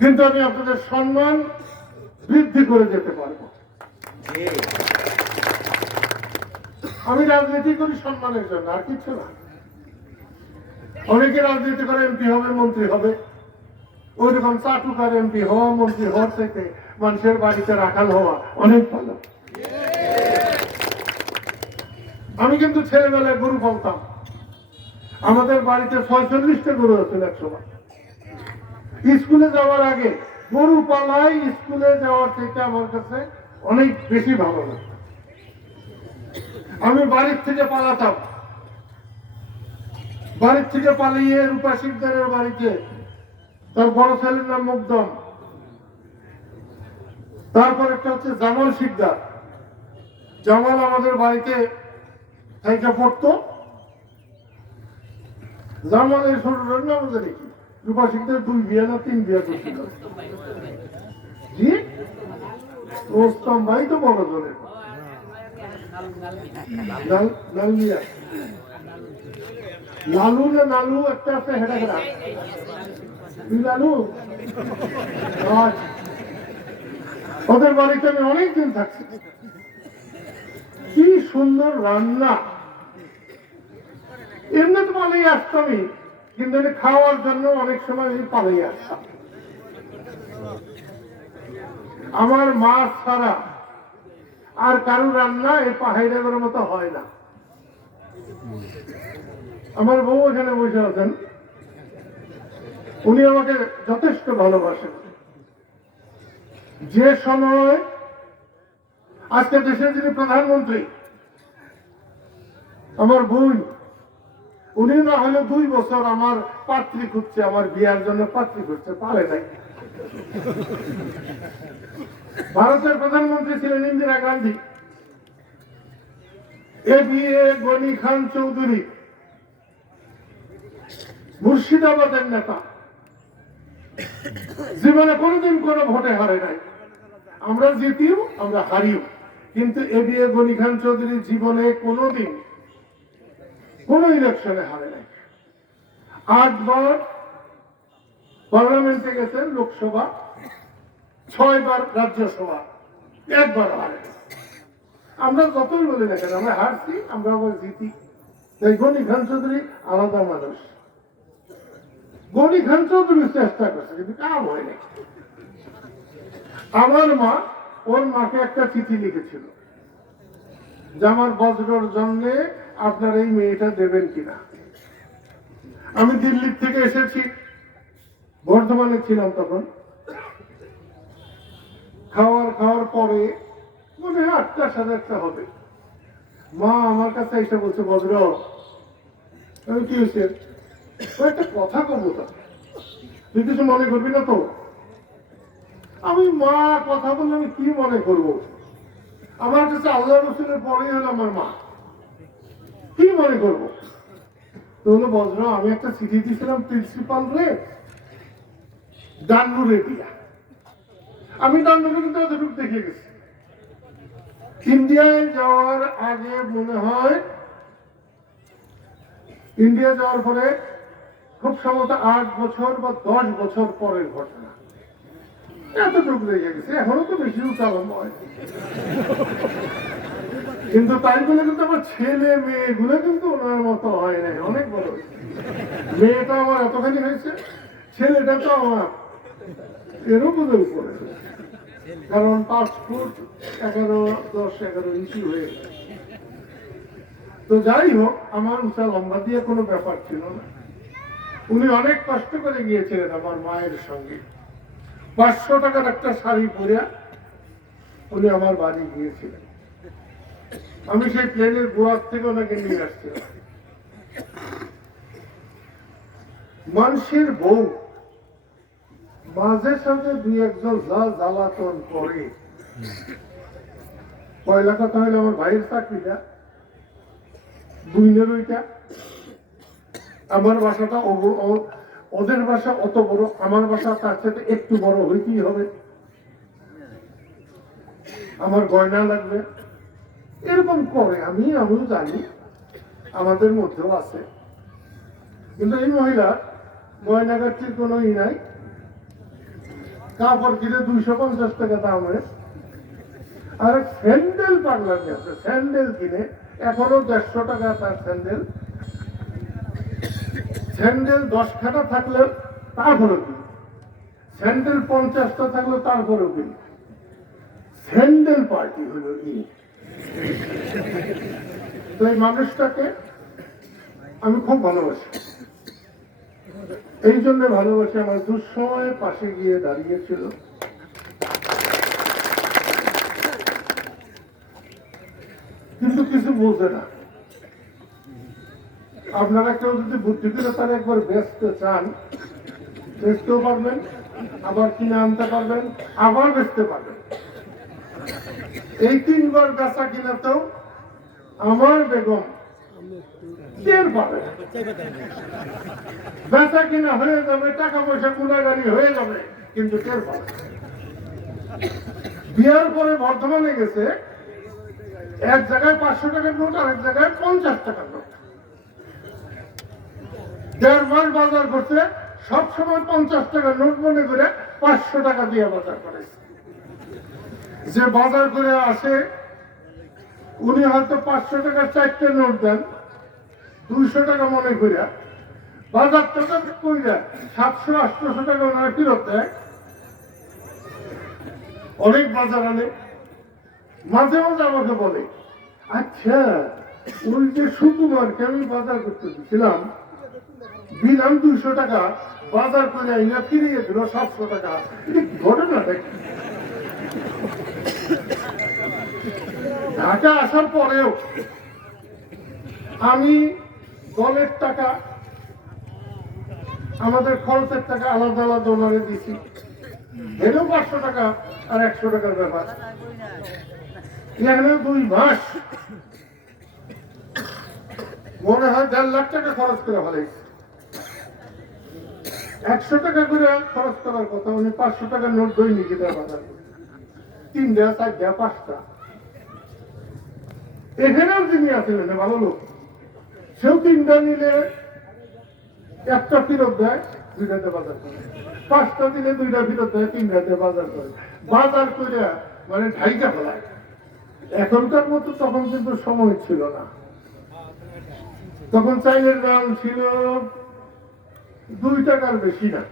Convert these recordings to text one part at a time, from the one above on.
কিন্তু আমি আপনাদের সম্মান বৃদ্ধি করে যেতে পারব। আমি রাজনীতি করি সম্মানের জন্য, আর কিছু না। অনেকে রাজনীতি করে, এমপি হবে, মন্ত্রী হবে। ওই রকম চাটুকার এমপি হওয়া, মন্ত্রী হওয়ার থেকে মানুষের বাড়িতে রাখাল হওয়া অনেক ভালো। আমি কিন্তু ছেলেবেলায় গরু পালতাম আমাদের বাড়িতে ছয়চল্লিশটা গরু আছিল এক সময় স্কুলে যাওয়ার আগে গরু পালাই স্কুলে যাওয়ার থেকে আমার কাছে অনেক বেশি ভালো লাগতো। আমি বাড়ির থেকে পালাতাম। বাড়ির থেকে পালিয়ে রূপা শিকদারের বাড়িতে, তার বড় ছেলের নাম মুগ্ধম তারপর একটা হচ্ছে জামাল শিকদার। জামাল আমাদের বাড়িতে পড়তো। জামালের ছোট নাম জানি শিকদার দুই বিয়ে না তিন বিয়ে করছিল? জি রোস্তম ভাই তো বড় জনের। লাল লাল না নালু, একটা আছে হেডা হেডা তুই লালু। ওদের বাড়িতে আমি অনেকদিন থাকছি। কি সুন্দর রান্না। এমনি তো পালিয়ে আসতামই কিন্তু এটা খাওয়ার জন্য অনেক সময় আমি পালিয়ে আসতাম। আমার মা ছাড়া আর কারও রান্না এই পাহাড়ের মতো হয় না। আমার বউ এখানে বসে আছেন। উনি আমাকে যথেষ্ট ভালোবাসেন। যে সময় আজকে দেশের যিনি প্রধানমন্ত্রী, আমার বোন উনি না হলে দুই বছর আমার পাত্রী খুঁজছে, আমার বিয়ার জন্য পাত্রী খুঁজছে, পারে নাই। ভারতের প্রধানমন্ত্রী ছিলেন Indira Gandhi. A B A Gani Khan Chowdhury. মুর্শিদাবাদের নেতা। জীবনে কোনোদিন কোনো ভোটে হারে নাই। আমরা জিতিও, আমরা হারিও। কিন্তু A B A Gani Khan Chowdhury জীবনে কোনোদিন কোন ইলেকশনে হারে নাই। আটবার পার্লামেন্টে গেছেন লোকসভা, ছয়বার রাজ্যসভা, একবার হারে আমরা যতই বলি না কেন, আমরা হারছি, আমরা আবার জিতি। তাই গনি খান চৌধুরী আলাদা মানুষ। গনি খান চৌধুরী চেষ্টা করছে, কিন্তু কাম হয়নি আমার মা, ওর মাকে একটা চিঠি লিখেছিল যে আমার বজ্রর জন্যে আপনার এই মেয়েটা দেবেন কিনা? আমি দিল্লির থেকে এসেছি, বর্ধমানে ছিলাম তখন। খাওয়ার খাওয়ার পরে মনে হয় আটটা সাড়ে আটটা হবে। মা আমার কাছে এসে বলছে, বজ্র, আমি কি হয়েছে? একটা কথা কবো তো। তুই কিছু মনে করবি না তো? আমি মা, কথা বললে আমি কি মনে করব? আমার কাছে আল্লাহ রসুলের পরেই হলো আমার মা। কি মনে করব? আমি একটা চিঠি দিয়েছিলাম প্রিন্সিপাল রে ডান্নুরে দিয়া আমি ডান্নুরে কিন্তু দেখে গেছি। ইন্ডিয়ায় যাওয়ার আগে মনে হয় ইন্ডিয়া যাওয়ার পরে খুব সম্ভবত আট বছর বা দশ বছর পরের ঘটনা। এতটুকু লেগে গেছে। এখনও তো বেশি উচালন হয় কিন্তু তাই বলে কিন্তু আমার ছেলে, মেয়ে মেয়েগুলো কিন্তু ওনার মতো হয় নাই, অনেক বড়। মেয়েটা আমার এতখানি হয়েছে, ছেলেটা তো আমার এরও বোধহয় উপরে কারণ পাঁচ ফুট এগারো, দশ, এগারো ইঞ্চি হয়ে তো যাই হোক, আমার উঁচা লম্বা দিয়ে কোনো ব্যাপার ছিল না। উনি অনেক কষ্ট করে গিয়েছিলেন আমার মায়ের সঙ্গে। পাঁচশো টাকার একটা শাড়ি পরে উনি আমার বাড়ি গিয়েছিলেন। আমি সেই প্লেনের গোয়ার থেকে ওনাকে নিয়ে আসছিলাম। মানুষের বউ মাঝে সাঝে দুই একজন যা জ্বালাতন করে। পয়লা কথা হলো আমার ভাইয়ের চাকরিটা বুইনের ওইটা। আমার বাসাটা ওদের বাসা অত বড়, আমার বাসা তার সাথে একটু বড় হইতেই হবে। আমার গয়না লাগবে। এরকম করে, আমি আমিও জানি, আমাদের মধ্যেও আছে। কিন্তু এই মহিলা গয়নাগাটির কোনো ই নাই। কাপড় কিনে দুইশো পঞ্চাশ টাকা দামে আর স্যান্ডেল পাগলামি আছে, স্যান্ডেল কিনে, এখনও দেড়শো টাকা তার স্যান্ডেল। স্যান্ডেল দশ খাটা থাকলে তারপরে কিনি। স্যান্ডেল পঞ্চাশটা থাকলে তারপরেও কিনি। স্যান্ডেল পার্টি হলো কি তো এই মানুষটাকে আমি খুব ভালোবাসি। এই জন্য ভালোবাসি, আমার দুঃসময়ে পাশে গিয়ে দাঁড়িয়েছিল। কিন্তু কিছু বলতে না। আপনারা কেউ যদি বুদ্ধি করে তারা একবার বেচতে চান বেচতেও পারবেন, আবার কিনে আনতে পারবেন, আবার বেচতে পারবেন। এই তিনবার বেচা কিনাতেও আমার বেগম বেচা কিনা হয়ে যাবে, টাকা পয়সা গুণাগারি হয়ে যাবে, কিন্তু টের পাবে বিয়ার পরে বর্ধমানে গেছে, এক জায়গায় পাঁচশো টাকার নোট আর এক জায়গায় পঞ্চাশ টাকার নোট। দেড় মাস বাজার করছে, সবসময় পঞ্চাশ টাকার নোট মনে করে পাঁচশো টাকা দিয়ে বাজার করে যে বাজার করে আসে, উনি হয়তো পাঁচশো টাকা চারটে নোট দেন, দুইশো টাকা মনে করে বাজার টাকা কইরা সাতশো, আটশোশো টাকা ওনারা ফেরত দেয়। অনেক বাজার আনে। মাঝে মাঝে আমাকে বলে আচ্ছা ওই যে সুকুমারকে আমি বাজার করতে দিয়েছিলাম দিলাম দুইশো টাকা, বাজার করে আইনা ফিরে গেছিল সাতশো টাকা। ঘটনাটা কি? ঢাকা আসার পরেও আমি দলের টাকা, আমাদের খরচের টাকা আলাদা আলাদা ওনারে দিছি এলেও পাঁচশো টাকা আর একশো টাকার ব্যাপার। এখানে দুই মাস মনে হয় দেড় লাখ টাকা খরচ করে ফেলেছি একশো টাকা করে খরচ করার কথা, উনি পাঁচশো টাকার নোট দৈনিক দেওয়া বাজার করে। তিনটা, চারটা, পাঁচটা। এখানেও যিনি আছিলেন ভালো লোক। সেও তিনটা নিলে একটা ফেরত দেয়, দুইটাতে বাজার করে। পাঁচটা দিলে দুইটা ফেরত দেয়, তিনটাতে বাজার করে। বাজার করে মানে ঢাইকা ফেলায় এখনকার মতো তখন কিন্তু সময় ছিল না। তখন চাইলের দাম ছিল দুই টাকার বেশি না।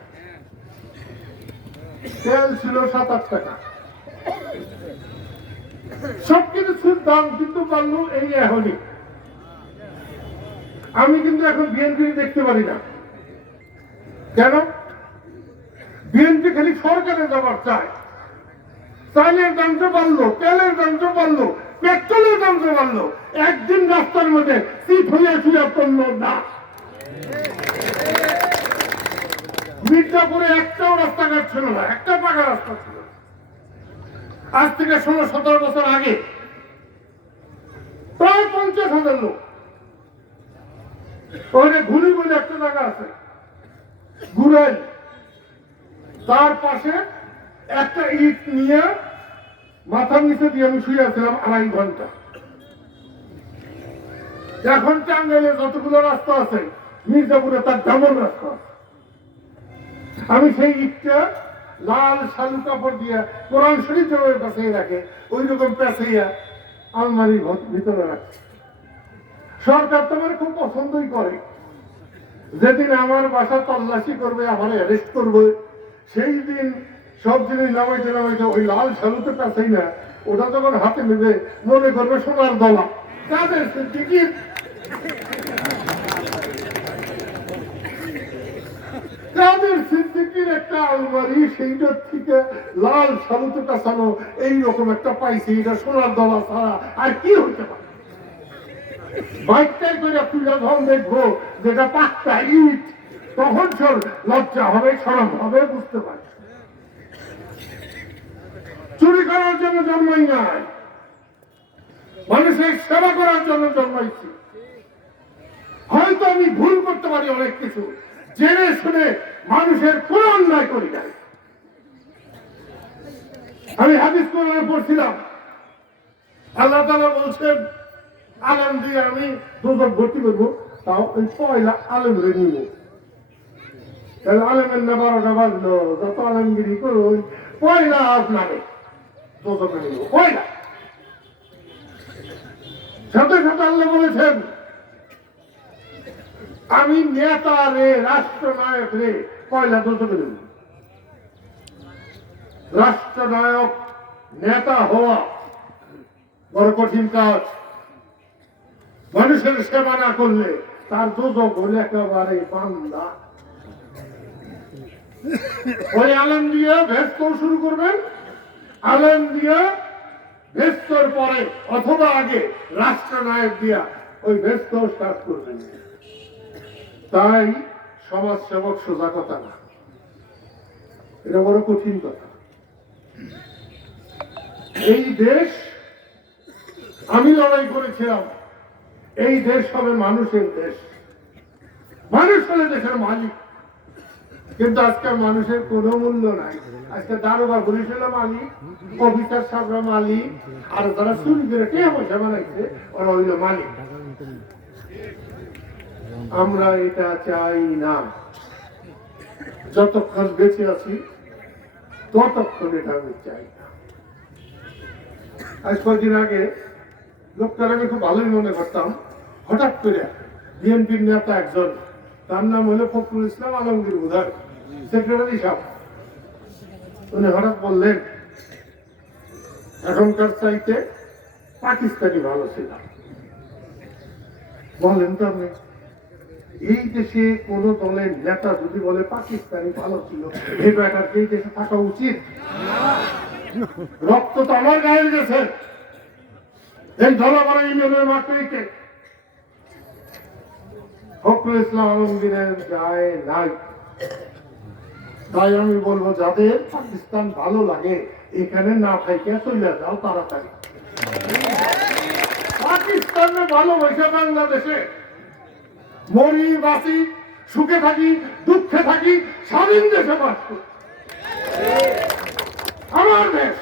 তেল ছিল সাত আট টাকা। সব কিছুর দাম কিন্তু বাড়লো এই এখনই আমি কিন্তু এখন বিএনপি দেখতে পারি না। কেন? বিএনপি খালি সরকারে যাবার চায়। চালের দাম তো বাড়লো, তেলের দাম তো বাড়লো, পেট্রোলের দাম তো বাড়লো। একদিন রাস্তার মধ্যে সিট হইয়া শুয়ে পড়ল না। মির্জাপুরে একটাও রাস্তাঘাট ছিল না, একটা পাকা রাস্তা ছিল। আজ থেকে ষোলো, সতেরো বছর আগে প্রায় পঞ্চাশ হাজার লোক। ওখানে ঘুরি বলে একটা জায়গা আছে ঘুরাই তার পাশে একটা ইট নিয়ে মাথার নিচে দিয়ে আমি শুয়ে আছিলাম আড়াই ঘণ্টা। এখন টাঙ্গাইলে যতগুলো রাস্তা আছে, মির্জাপুরে তার ডাবল রাস্তা আছে। আমি সেই ইটটা লাল শালু কাপড় দিয়ে কোরআন শরীফ যেভাবে পেঁচিয়ে রাখে ওই রকম পেঁচাইয়া আলমারির ভিতরে রাখছে সরকার তো আমার খুব পছন্দই করে। যেদিন আমার বাসা তল্লাশি করবে, আমার অ্যারেস্ট করবে, সেই দিন সব জিনিস নামাইতে নামাইতে ওই লাল শালুতে পেঁচাই না, ওটা যখন হাতে নেবে, মনে করবে সোনার দলা। কাদের টিকিট? কাদের সিদ্দিকির একটা আলমারি, সেইটার থেকে লাল সালুতে কাছানো এইরকম একটা পাইছি, এটা সোনার দলা ছাড়া আর কি হইতে পারে? বাইকটাই করে দেখব যেটা ইট। তখন লজ্জা হবে, সরম হবে, বুঝতে চুরি করার জন্য জন্মাই নাই। মানুষের সেবা করার জন্য জন্মাইছি। হয়তো আমি ভুল করতে পারি অনেক কিছু জেনে শুনে মানুষের কোন অন্যায় করি নাই। আমি হাদিস কোরআনে পড়ছিলাম। আল্লাহ তালা বলছেন, আলম দিয়ে আমি দুজন ভর্তি করব, তাও ওই পয়লা আলম রে নিব তাহলে আলেমের না বারোটা বাজলো, যত আলেমগিরি করুন পয়লা আপনারে যত নিব পয়লা। সাথে সাথে আল্লাহ বলেছেন আমি নেতা রে, রাষ্ট্রনায়ক রে। দ্রুত করে দেব। রাষ্ট্রনায়ক, নেতা হওয়া বড় কঠিন কাজ। মানুষের সেবা না করলে তার দোজক হলে একেবারে বান্দা। ওই আলেম দিয়ে ভেস্ত শুরু করবেন। আলেম দিয়ে ভেস্তর পরে অথবা আগে রাষ্ট্রনায়ক দিয়া ওই ভেস্ত স্টার্ট করবেন। তাই সমাজ সেবক সোজা কথা না। এটা বড় কঠিন কথা। এই দেশ আমি লড়াই করেছিলাম। এই দেশ হবে মানুষের দেশ। মানুষ হলে দেশের মালিক। কিন্তু আজকে মানুষের কোনো মূল্য নাই। আজকে দারোগা পুলিশের মালিক, অফিসার সাহেবরা মালিক, আর যারা চুরি কে পয়সা বানাইছে, ওরা হইল মালিক। আমরা এটা চাই না। যতক্ষণ বেঁচে আছি, ততক্ষণ এটা আমি চাই না। আজ কয়েকদিন আগে লোকটার আমি খুব ভালোই মনে করতাম। হঠাৎ করে বিএনপির নেতা একজন, তার নাম হলো ফখরুল ইসলাম আলমগীর উদার সেক্রেটারি সাহেব। উনি হঠাৎ বললেন, এখনকার চাইতে পাকিস্তানি ভালো ছিল বলেন তো আপনি। এই দেশে কোন দলের নেতা যদি বলে পাকিস্তানি ভালো ছিল, এই ব্যাটার এই দেশে থাকা উচিত। রক্ত তো আমার গায়ে গেছে। এই ধলাপাড়া ইউনিয়নের মাঠে ফখরুল ইসলাম আলমগীরের নাই। তাই আমি বলব, যাদের পাকিস্তান ভালো লাগে, এখানে না থাইকে চলে যাও তাড়াতাড়ি। পাকিস্তানে ভালোবাসে বাংলাদেশে। মরি বাঁচি সুখে থাকি দুঃখে থাকি স্বাধীন দেশে বাস করি আমার দেশ।